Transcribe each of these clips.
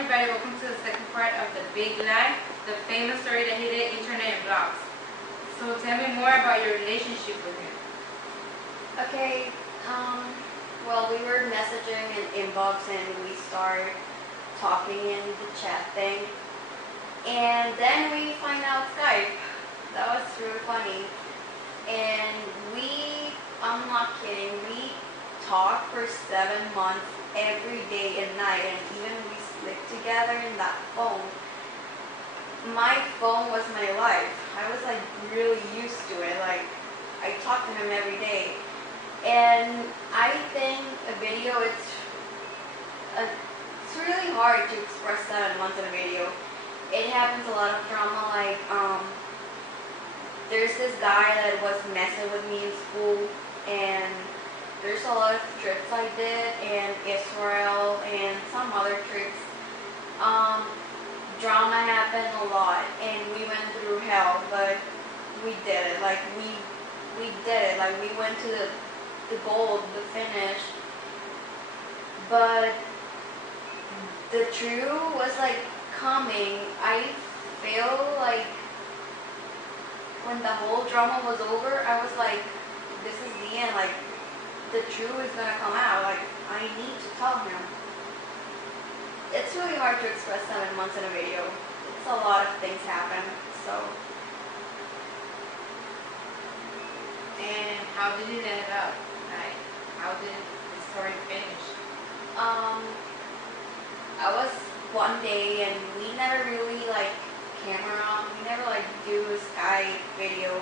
everybody, welcome to the second part of The Big Lie, the famous story that hit the internet and blogs. So tell me more about your relationship with him. Okay, well, we were messaging in inbox and we started talking in the chat thing. And then we find out Skype. That was really funny. And I'm not kidding, we talked for 7 months every day and night, and even we slept together in that phone. My phone was my life. I was like really used to it. Like, I talked to him every day. And I think a video, it's really hard to express 7 months in a video. It happens a lot of drama, like there's this guy that was messing with me in school, and there's a lot of trips I did in Israel and some other trips. Drama happened a lot, and we went through hell, but we did it. Like we did it. Like we went to the goal, the finish. But the truth was like coming. I feel like when the whole drama was over, I was like, this is the end. Like, the truth is gonna come out. Like, I need to tell him. It's really hard to express 7 months in a video. It's a lot of things happen. So. And how did it end up? Like, how did the story finish? I was one day, and we never really like camera. We never like do a Skype video.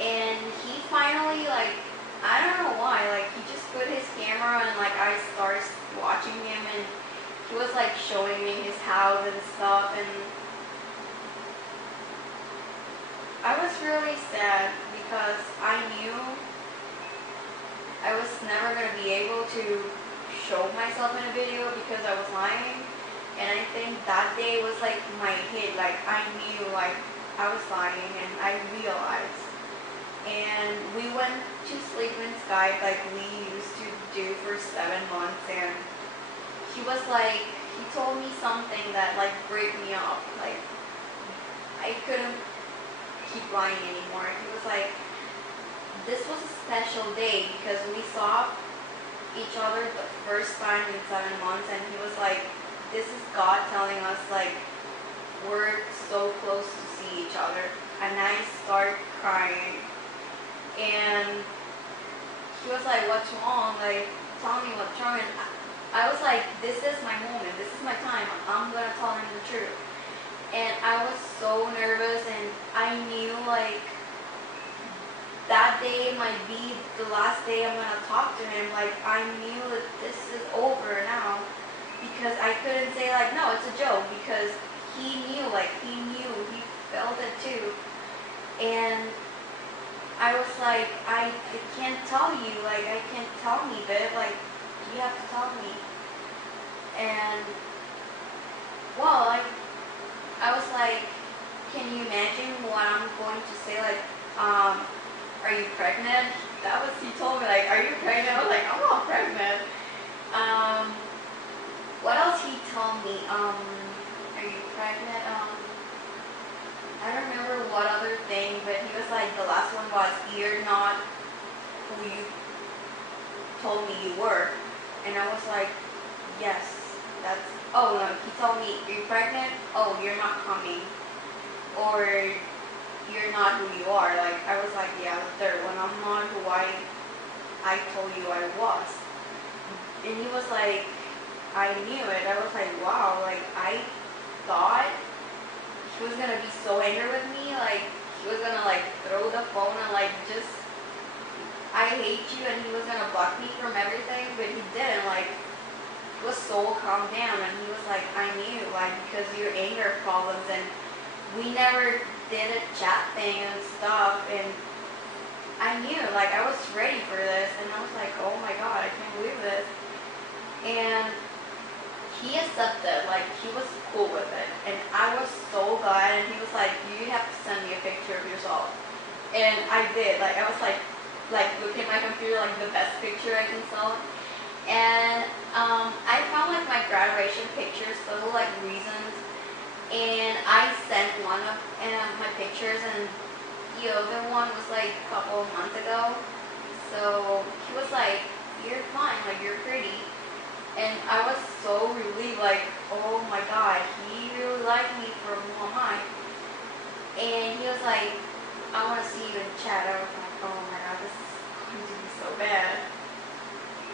And he finally, like, I don't know why, like he just put his camera and like I started watching him, and he was like showing me his house and stuff, and I was really sad because I knew I was never going to be able to show myself in a video because I was lying. And I think that day was like my hit. Like I knew like I was lying, and I realized. And we went to sleep in Skype like we used to do for 7 months, and he was like, he told me something that like break me up. Like I couldn't keep lying anymore. He was like, this was a special day because we saw each other the first time in 7 months, and he was like, this is God telling us like we're so close to see each other. And I started crying, and he was like, what's wrong? Like, tell me what's wrong. And I was like, this is my moment, this is my time, I'm gonna tell him the truth. And I was so nervous, and I knew like that day might be the last day I'm gonna talk to him. Like I knew that this is over now, because I couldn't say like, no, it's a joke, because he knew, he felt it too. And I was like, I can't tell you, like I can't tell me, babe, like you have to tell me. And well, I was like, can you imagine what I'm going to say? Like, are you pregnant? That was, he told me like, are you pregnant? I was like, I'm not pregnant. What else he told me? Are you pregnant? I don't remember what other thing, but he was like, the last one was, you're not who you told me you were. And I was like, yes, that's, oh no, he told me, are you pregnant? Oh, you're not coming. Or you're not who you are. Like, I was like, yeah, the third one, I'm not who I told you I was. And he was like, I knew it. I was like, wow, like I thought he was gonna be so angry with me, like he was gonna like throw the phone and like just, I hate you, and he was gonna block me from everything, but he didn't. Like he was so calm down, and he was like, I knew, like, because of your anger problems, and we never did a chat thing and stuff, and I knew, like I was ready for this, and I was like, oh my god, I can't believe this. And he accepted, like he was cool with it, and I was so glad. And he was like, you have to send me a picture of yourself. And I did. Like I was like looking at my computer, like the best picture I can sell. And I found like my graduation pictures, so like reasons, and I sent one of my pictures, and the other one was like a couple of months ago. So he was like, "You're fine, like you're pretty," and I was so relieved, like, "Oh my God, he really liked me for who am I?" And he was like, "I want to see you in chat." I was like, "Oh my God, this is going to be so bad."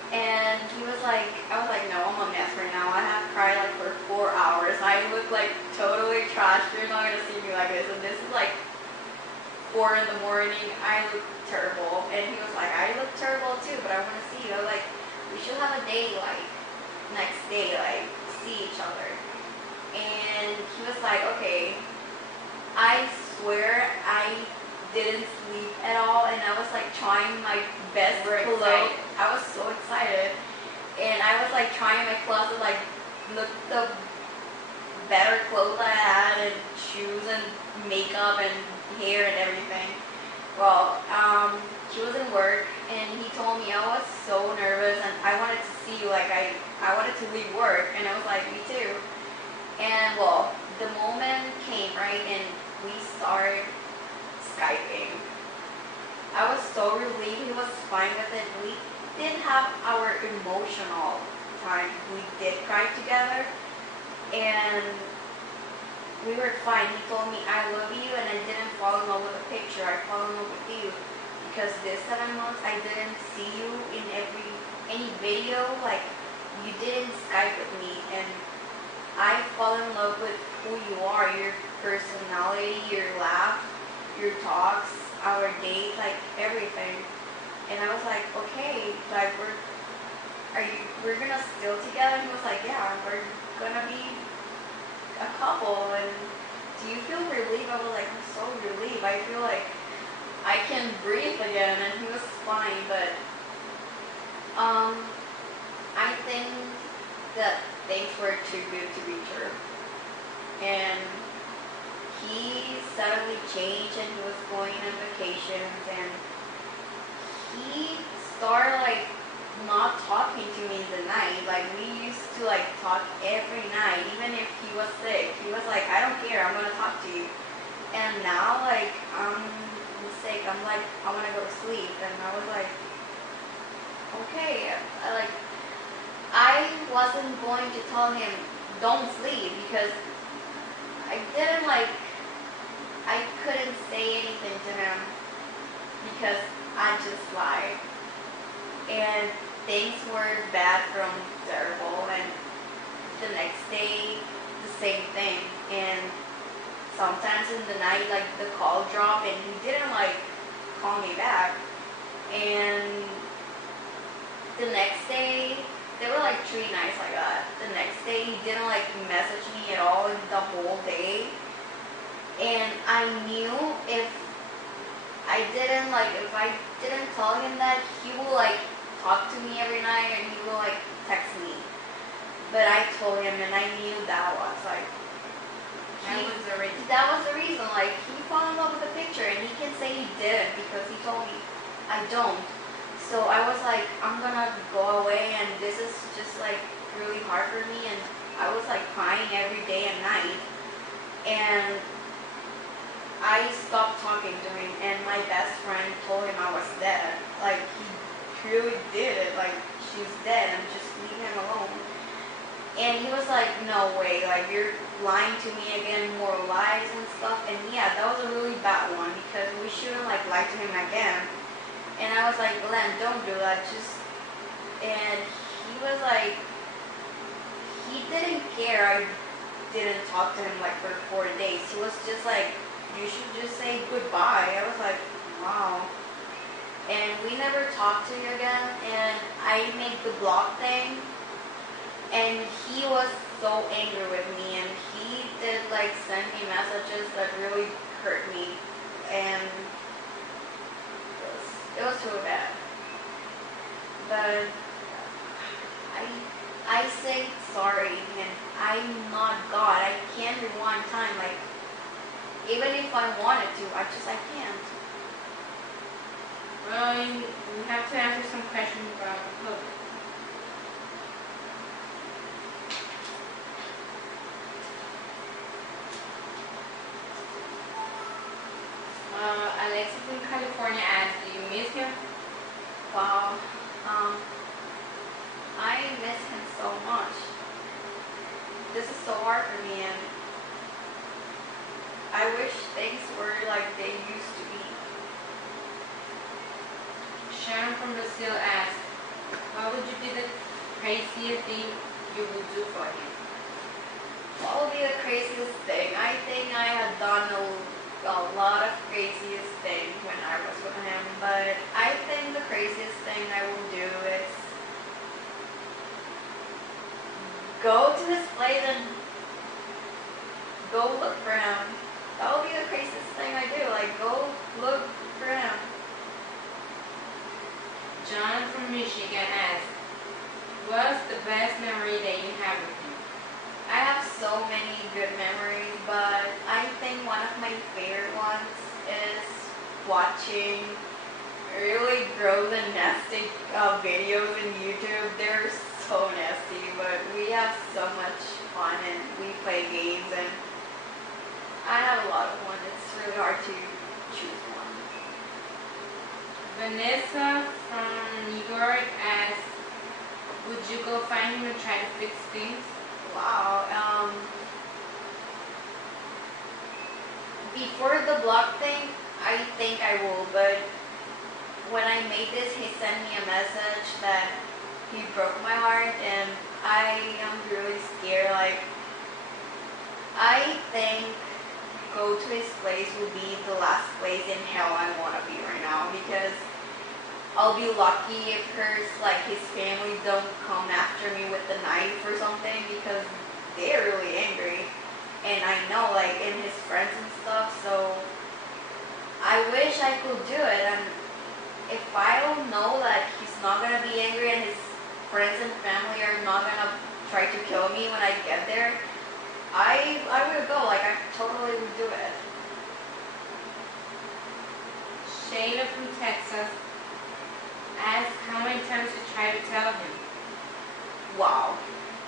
And he was like, I was like, "No, I'm a mess right now. I have cried like for 4 hours. I look like totally trash. You're not gonna see me like this." And this is like 4 in the morning. I look terrible. And he was like, "I look terrible too, but I want to see you." I was like, "We should have a date like next day, like see each other." And he was like, "Okay." I swear I didn't sleep at all, and I was like trying my best We're clothes. excited. I was so excited, and I was like trying my closet, like look the better clothes I had, and shoes and makeup and hair and everything. Well, he was in work, and he told me I was so nervous, and I wanted to see you, like I wanted to leave work, and I was like, "Me too." And well, the moment came, right, and we started Skyping. I was so relieved he was fine with it. We did have our emotional time. We did cry together, and we were fine. He told me, "I love you," and I didn't fall in love with the picture. I fell in love with you. Because this 7 months I didn't see you in any video, like you didn't Skype with me, and I fall in love with who you are, your personality, your laugh, your talks, our date, like everything. And I was like, "Okay, like we're gonna still together?" And he was like, "Yeah, we're gonna be a couple." And do you feel relieved? I was like, "I'm so relieved. I feel like I can breathe again." And he was fine, but I think that things were too good to be true. And he suddenly changed, and he was going on vacations, and he started like not talking to me in the night. Like we used to like talk every night, even if he was sick. He was like, "I don't care, I'm gonna talk to you." And now like I'm sick, I'm like, "I wanna go to sleep." And I was like, "Okay." I wasn't going to tell him don't sleep, because I didn't like I couldn't say anything to him because I just lied. And things were bad from terrible, and the next day the same thing. And sometimes in the night, like the call dropped, and he didn't like call me back. And the next day, there were like 3 nights like that. The next day he didn't like message me at all in the whole day. And I knew if I didn't tell him that, he will like talk to me every night, and he will like text me. But I told him, and I knew that was like That was the reason. that was the reason. Like he fell in love with the picture, and he can say he didn't because he told me I don't. So I was like, I'm gonna go away, and this is just like really hard for me. And I was like crying every day and night, and I stopped talking to him, and my best friend told him I was dead. Like, he really did it. Like, she's dead, and just leave him alone. And he was like, "No way, like, you're lying to me again, more lies and stuff." And yeah, that was a really bad one, because we shouldn't, like, lie to him again. And I was like, "Glenn, don't do that, just..." And he was like, he didn't care I didn't talk to him, like, for 4 days. He was just like, "You should just say goodbye." I was like, wow. And we never talked to you again, and I made the block thing, and he was so angry with me, and he did like send me messages that really hurt me, and it was so bad. But I say sorry, and I'm not God. I can't rewind time. Like, even if I wanted to, I can't. Well, we have to answer some questions about the public. Alexis from California asks, do you miss him? Wow. I miss him so much. This is so hard for me, and I wish things were like they used to be. Sharon from Brazil asks, what would you be the craziest thing you would do for him? What would be the craziest thing? I think I had done a lot of craziest things when I was with him, but I think the craziest thing I will do is go to his place and go look for him. That will be the craziest thing I do, like go look for him. John from Michigan asks, what's the best memory that you have with him? I have so many good memories, but I think one of my favorite ones is watching really gross and nasty videos in YouTube. They're so nasty, but we have so much fun and we play games, and I have a lot of fun. It's really hard to choose one. Vanessa from New York asks, would you go find him and try to fix things? Wow. Before the block thing, I think I will, but when I made this, he sent me a message that he broke my heart, and I am really scared. Like, I think go to his place will be the last place in hell I want to be right now, because I'll be lucky if his family don't come after me with the knife or something, because they're really angry, and I know, like, in his friends and stuff. So I wish I could do it, and if I don't know that he's not gonna be angry and his friends and family are not gonna try to kill me when I get there, I would go. Like, I totally would do it. Shayla from Texas asks how many times you try to tell him. Wow.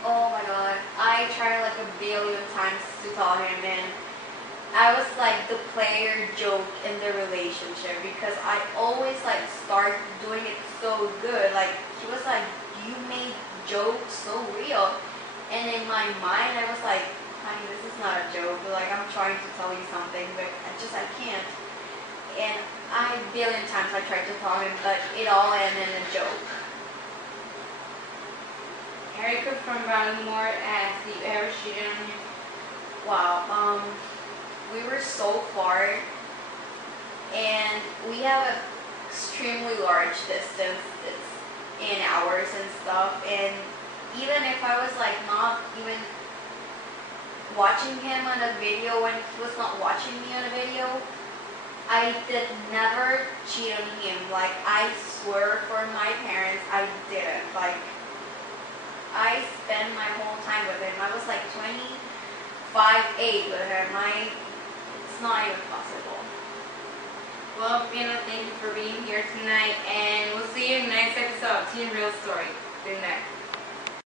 Oh my god. I tried like a billion times to tell him, and I was like the player joke in the relationship, because I always like start doing it so good. Like, he was like, you made jokes so real. And in my mind I was like, honey, this is not a joke. Like, I'm trying to tell you something, but I can't. And a billion times I tried to tell him, but it all ended in a joke. Erica from Baltimore asks, do you ever cheated on him? Wow. We were so far, and we have an extremely large distance. It's in hours and stuff. And even if I was like not even watching him on a video when he was not watching me on a video, I did never cheat on him. Like, I swear for my parents, I didn't. Like, I spent my whole time with him. I was like 25, 8 with him. It's not even possible. Well, Fiona, thank you for being here tonight, and we'll see you in the next episode of Teen Real Story. Good night.